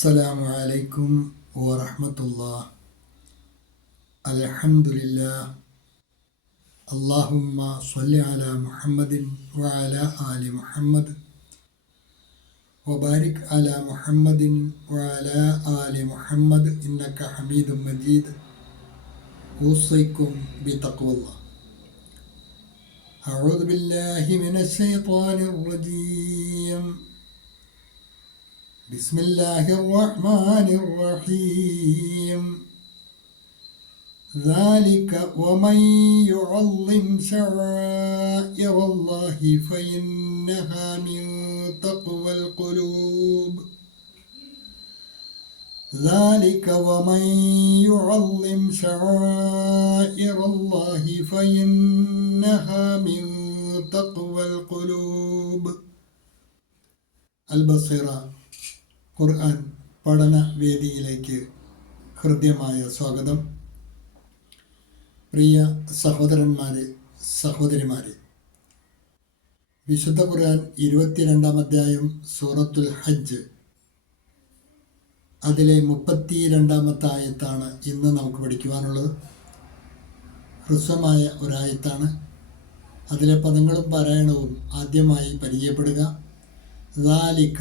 السلام عليكم ورحمة الله. الحمد لله. اللهم صل على محمد وعلى آل محمد وبارك على محمد وعلى آل محمد إنك حميد مجيد. أوصيكم بتقوى الله. أعوذ بالله من الشيطان الرجيم. بسم الله الرحمن الرحيم. ذلك ومن يعظم شعائر الله فإنها من تقوى القلوب. ذلك ومن يعظم شعائر الله فإنها من تقوى القلوب. البصيرة ഖുർആൻ പഠന വേദിയിലേക്ക് ഹൃദ്യമായ സ്വാഗതം. പ്രിയ സഹോദരന്മാരെ, സഹോദരിമാരെ, വിശുദ്ധ ഖുർആൻ 22-ാം അധ്യായം സൂറത്തുൽ ഹജ്ജ്, അതിലെ 32-ാമത്തെ ആയത്താണ് ഇന്ന് നമുക്ക് പഠിക്കുവാനുള്ളത്. ഹ്രസ്വമായ ഒരായത്താണ്. അതിലെ പദങ്ങളും പാരായണവും ആദ്യമായി പരിചയപ്പെടുക. ദാലിക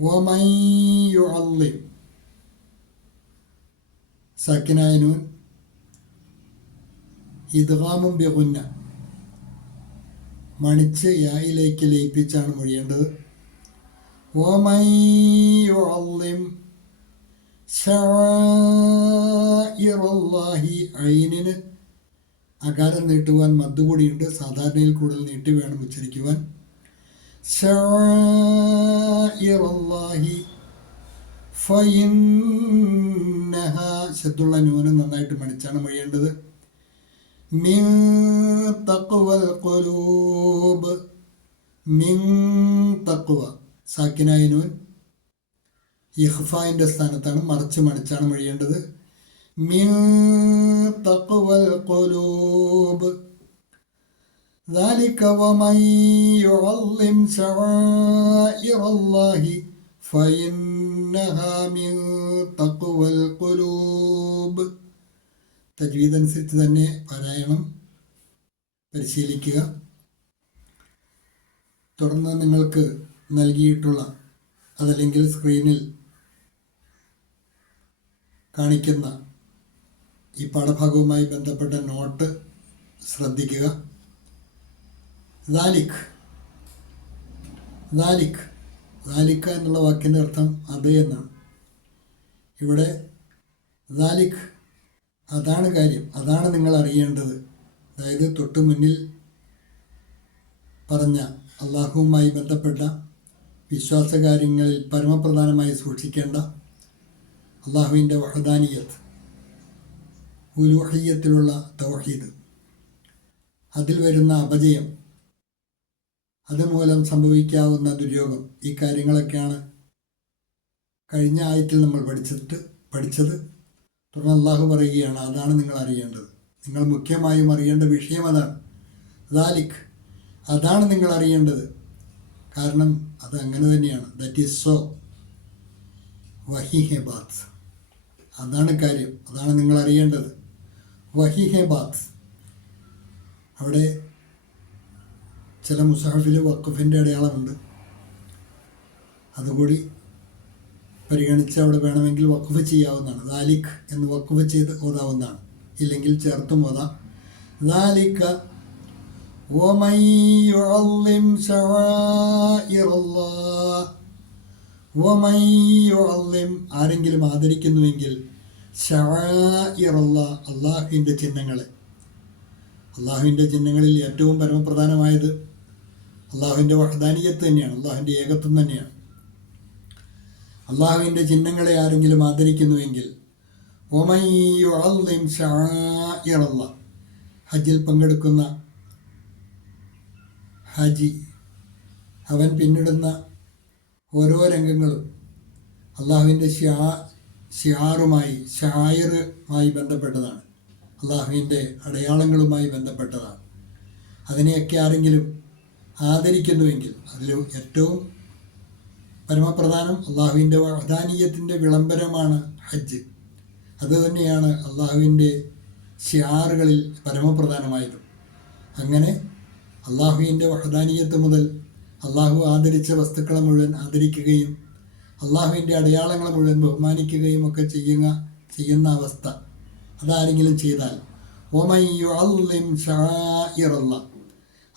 വമൻ യുഅള്ളിം, സക്കിനായ നൂൻ ഇദ്ഗാമും ബിഗുന്ന, മണിച്ച് യായിലേക്ക് ലയിപ്പിച്ചാണ് മൊഴിയേണ്ടത്. വമൻ യുഅള്ളിം ശആഇറല്ലാഹി, ഐനിന് അകാരം നീട്ടുവാൻ മദ്ദുകൂടിയുണ്ട്. സാധാരണയിൽ കൂടുതൽ നീട്ടി വേണം ഉച്ചരിക്കുവാൻ. ശആഇറല്ലാഹി ഫഇന്നഹ, ശദ്ദുള്ള നൂന് നന്നായിട്ട് മണിച്ചാണ് മൊഴിയേണ്ടത്. മിൻ തഖ്വൽ ഖുലൂബ്, മിൻ തഖ്വ, സാക്കിനായ നൂൻ ഇഖ്ഫായിൻ്റെ സ്ഥാനത്താണ്, മറിച്ച് മണിച്ചാണ് മൊഴിയേണ്ടത്. മിൻ തഖ്വൽ ഖുലൂബ്. ذلك ومن يعظم شعائر الله فإنها من تقوى القلوب. തജ്വീദ് അനുസരിച്ച് തന്നെ പാരായണം പരിശീലിക്കുക. തുടർന്ന് നിങ്ങൾക്ക് നൽകിയിട്ടുള്ള, അതല്ലെങ്കിൽ സ്ക്രീനിൽ കാണിക്കുന്ന ഈ പാഠഭാഗവുമായി ബന്ധപ്പെട്ട നോട്ട് ശ്രദ്ധിക്കുക. ദാലിക്, എന്നുള്ള വാക്കിൻ്റെ അർത്ഥം അത് എന്നാണ്. ഇവിടെ ദാലിക്, അതാണ് കാര്യം, അതാണ് നിങ്ങൾ അറിയേണ്ടത്. അതായത് തൊട്ടു മുന്നിൽ പറഞ്ഞ അള്ളാഹുവുമായി ബന്ധപ്പെട്ട വിശ്വാസകാര്യങ്ങളിൽ പരമപ്രധാനമായി സൂക്ഷിക്കേണ്ട അള്ളാഹുവിൻ്റെ വഹദാനിയത്ത്, ഉലൂഹിയ്യത്തിലുള്ള തൗഹീദ്, അതിൽ വരുന്ന അപജയം, അതുമൂലം സംഭവിക്കാവുന്ന ദുര്യോഗം, ഈ കാര്യങ്ങളൊക്കെയാണ് കഴിഞ്ഞ ആയത്തിൽ നമ്മൾ പഠിച്ചത്. തുടർന്ന് അള്ളാഹു പറയുകയാണ്, അതാണ് നിങ്ങൾ അറിയേണ്ടത്. നിങ്ങൾ മുഖ്യമായും അറിയേണ്ട വിഷയം അതാണ്. ദാലിക്, അതാണ് നിങ്ങൾ അറിയേണ്ടത്. കാരണം അത് അങ്ങനെ തന്നെയാണ്. That is so. വഹി ഹെ ബാത്ത്, അതാണ് കാര്യം, അതാണ് നിങ്ങൾ അറിയേണ്ടത്. വഹി ഹെ ബാത്ത്. അവിടെ ചില മുസാഹിഫിൽ വഖഫിൻ്റെ അടയാളമുണ്ട്. അതുകൂടി പരിഗണിച്ച് അവിടെ വേണമെങ്കിൽ വഖഫ് ചെയ്യാവുന്നതാണ്. ദാലിക് എന്ന് വഖഫ് ചെയ്ത് ഓതാവുന്നതാണ്, ഇല്ലെങ്കിൽ ചേർത്തും ഓതാം. ദാലിക വമൻ യുഅള്ളിം ശആഇറല്ലാഹ്, വമൻ യുഅള്ളിം, ആരെങ്കിലും ആദരിക്കുന്നുവെങ്കിൽ, ശആഇറല്ലാഹ്, അള്ളാഹുവിൻ്റെ ചിഹ്നങ്ങളെ. അള്ളാഹുവിൻ്റെ ചിഹ്നങ്ങളിൽ ഏറ്റവും പരമപ്രധാനമായത് അള്ളാഹുവിൻ്റെ വഹദാനിയത്ത് തന്നെയാണ്, അള്ളാഹുവിൻ്റെ ഏകത്വം തന്നെയാണ്. അള്ളാഹുവിൻ്റെ ചിഹ്നങ്ങളെ ആരെങ്കിലും ആദരിക്കുന്നുവെങ്കിൽ, വമൻ യുഅള്ളിം ശആഇറല്ലാഹ്, ഹജ്ജിൽ പങ്കെടുക്കുന്ന ഹാജി, അവൻ പിന്നിടുന്ന ഓരോ രംഗങ്ങളും അള്ളാഹുവിൻ്റെ ഷായറുമായി ബന്ധപ്പെട്ടതാണ്, അള്ളാഹുവിൻ്റെ അടയാളങ്ങളുമായി ബന്ധപ്പെട്ടതാണ്. അതിനെയൊക്കെ ആരെങ്കിലും ആദരിക്കുന്നുവെങ്കിൽ, അതിൽ ഏറ്റവും പരമപ്രധാനം അള്ളാഹുവിൻ്റെ വഹദാനീയത്തിൻ്റെ വിളംബരമാണ് ഹജ്ജ്. അതുതന്നെയാണ് അള്ളാഹുവിൻ്റെ ശിആറുകളിൽ പരമപ്രധാനമായത്. അങ്ങനെ അള്ളാഹുവിൻ്റെ വഹദാനീയത്ത് മുതൽ അള്ളാഹു ആദരിച്ച വസ്തുക്കളെ മുഴുവൻ ആദരിക്കുകയും അള്ളാഹുവിൻ്റെ അടയാളങ്ങളെ മുഴുവൻ ബഹുമാനിക്കുകയും ഒക്കെ ചെയ്യുന്ന അവസ്ഥ അതാരെങ്കിലും ചെയ്താൽ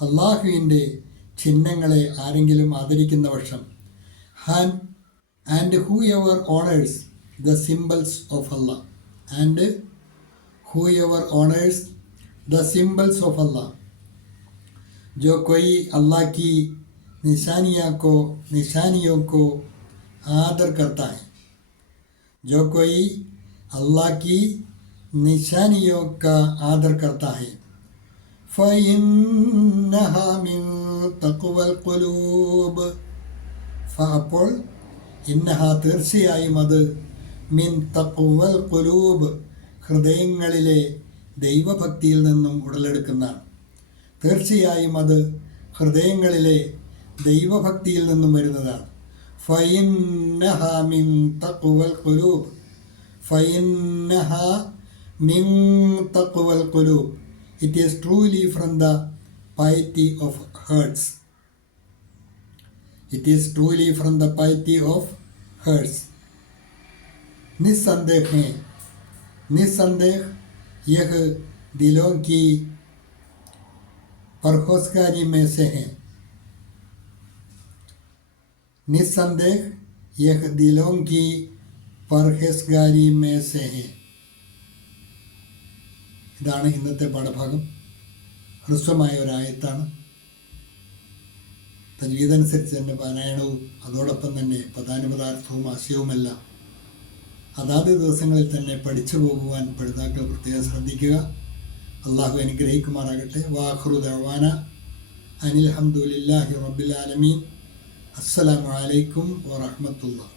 അള്ളാഹുവിൻ്റെ ചിഹ്നങ്ങളെ ആരെങ്കിലും ആദരിക്കുന്ന പക്ഷം and whoever honours the symbols of Allah the symbols of Allah, जो कोई अल्लाह की निशानियों को आदर करता है, जो कोई अल्लाह की निशानियों का आदर करता है, فإنها من تقوى القلوب, അപ്പോൾ ഇന്നഹ തീർച്ചയായും അത് മിൻ തഖ്വൽ ഖുലൂബ് ഹൃദയങ്ങളിലെ ദൈവഭക്തിയിൽ നിന്നും ഉടലെടുക്കുന്നതാണ്. തീർച്ചയായും അത് ഹൃദയങ്ങളിലെ ദൈവഭക്തിയിൽ നിന്നും വരുന്നതാണ്. ഫഇന്നഹ മിൻ തഖ്വൽ ഖുലൂബ്, ഫഇന്നഹ മിൻ തഖ്വൽ ഖുലൂബ്, it is truly from the piety of hearts. It is truly from the piety of hearts. निस्संदेह यह दिलों की परखोसगारी में से है. निस्संदेह यह दिलों की परखेസ്ഗാരി में से है. ഇതാണ് ഇന്നത്തെ പാഠഭാഗം. ഹ്രസ്വമായ ഒരായത്താണ്. തജ്വീദനുസരിച്ച് തന്നെ പാരായണവും അതോടൊപ്പം തന്നെ പദാനുപദാർത്ഥവും ആശയവുമെല്ലാം അതാത് ദിവസങ്ങളിൽ തന്നെ പഠിച്ചു പോകുവാൻ പഠിതാക്കൾ പ്രത്യേകം ശ്രദ്ധിക്കുക. അള്ളാഹു അനുഗ്രഹിക്കുമാറാകട്ടെ. വാഖിറു ദഅ്വാന അനിൽ ഹംദുലില്ലാഹി റബ്ബിൽ ആലമീൻ. അസ്സലാമു അലൈക്കും വറഹ്മത്തുള്ളാഹി.